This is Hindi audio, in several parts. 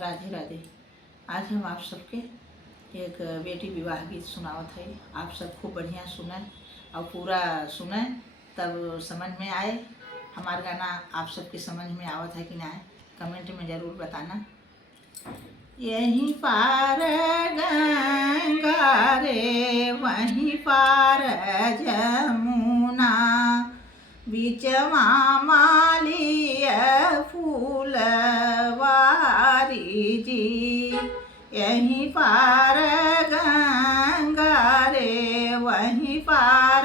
राधे राधे। आज हम आप सबके एक बेटी विवाह गीत सुनावत है। आप सब खूब बढ़िया सुने और पूरा सुने तब समझ में आए। हमारा गाना आप सबके समझ में आवत है कि ना है, कमेंट में ज़रूर बताना। यहीं पार गंगा रे वहीं पार जमुना, बीचवा मालिय फूलवारी जी। यहीं पार गंगा रे वहीं पार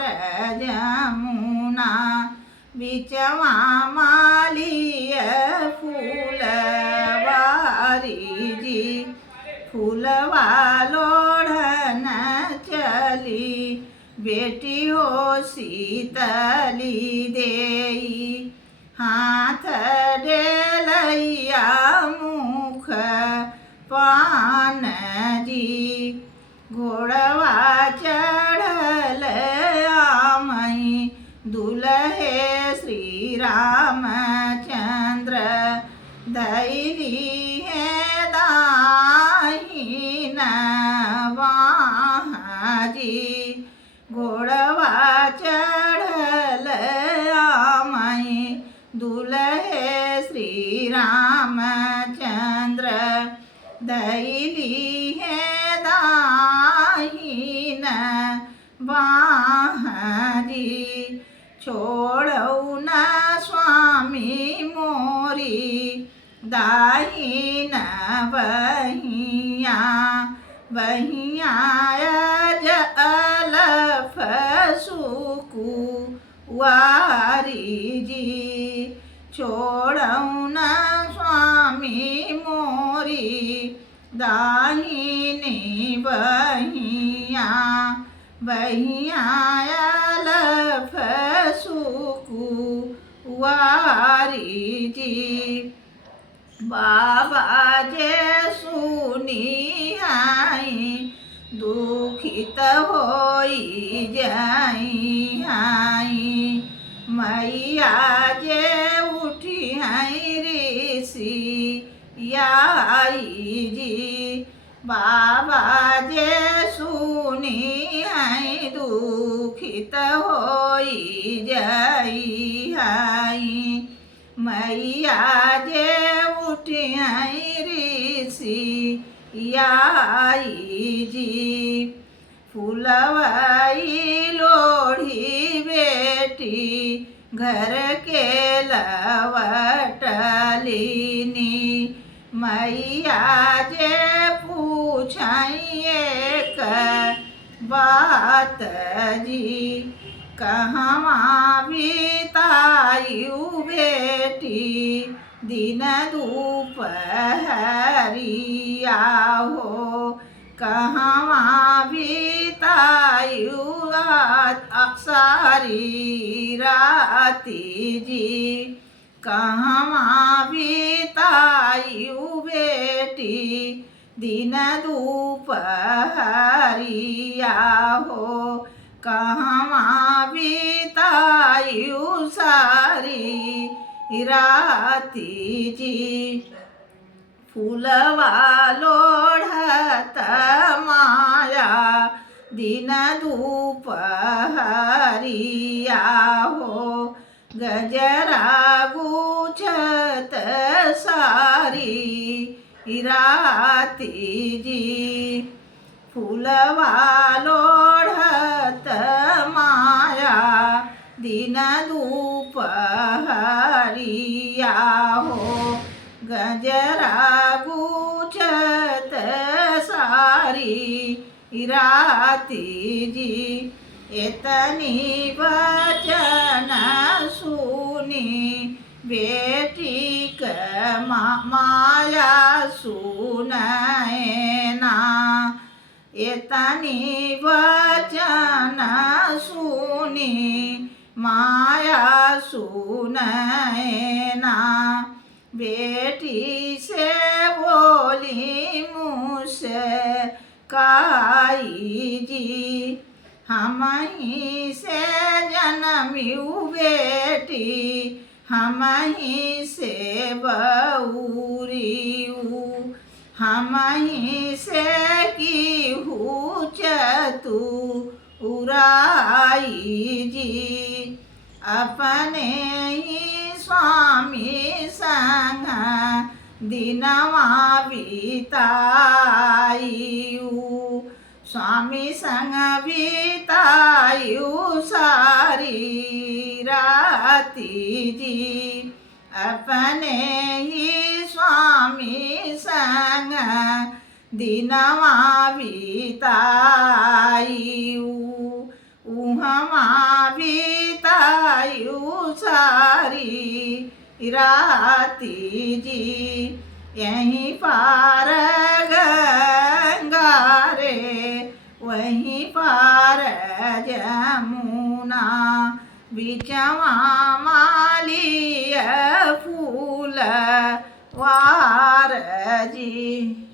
जमुना, बीचवा मालिय फूलवारी जी। फूलवा लोढ़न चली बेटी हो शीतली देई, हाथ डेलैया मुख पान जी। घोड़वा चढ़ल आमई दुल्हे श्री रामचंद्र, धैली है दाहिन बाह जी। घोड़वा चढ़ल आमई दुल्हे श्री रामचंद्र, धैली है दाहिन बाह जी। छोड़ौ न स्वामी मोरी दाहिन बहिया, बहिया अलफ सुकुवारी जी। छोड़ौ न स्वामी मोरी दाहिनी बहिया, बहिया अलफ सुकुवारी जी। बाबा जे सुनी आई दुखित होई जाई आई, मैया जे उठी आई ऋषि आई जी। बाबा जे सुनी आई दुखित होई जाई आई, मैया जे उठी आई ऋषि आई जी। फूलवाई लोढ़ी बेटी घर के लवटलिनी, मैया जे पूछाई एक बात जी। कहवा बितायु बेटी दिन दुपहरिया हो, कहवा बितायु सारी राती जी। कहवा बितायु बेटी दिन दुपहरिया हो, कहवा बितायु सारी राती जी। फूलवा लोढ़त माया दिन दुपहरिया हो, गजरा गुछत सारी राती जी। फूलवा लोढ़त माया दिन दुपहरिया हो, गजरा गुछत सारी राती जी। इतनी वचन सुनी बेटी के माया सुनैना, इतनी वचन सुनी माया सुनैना। बेटी से बोली मुझसे काई जी, हम ही से जन्मियु बेटी हम ही से बउरियु। हम ही से की हूँ चतुराई जी, अपने ही स्वामी संग दिनवा बितायु, स्वामी संग बितायु सारी राती जी, अपने ही स्वामी संग दिनवा बितायु, उहमा बितायु सारी राती जी, यहीं पार गंगा रे वहीं पार जमुना, बिचवा मालिय फूल वार जी।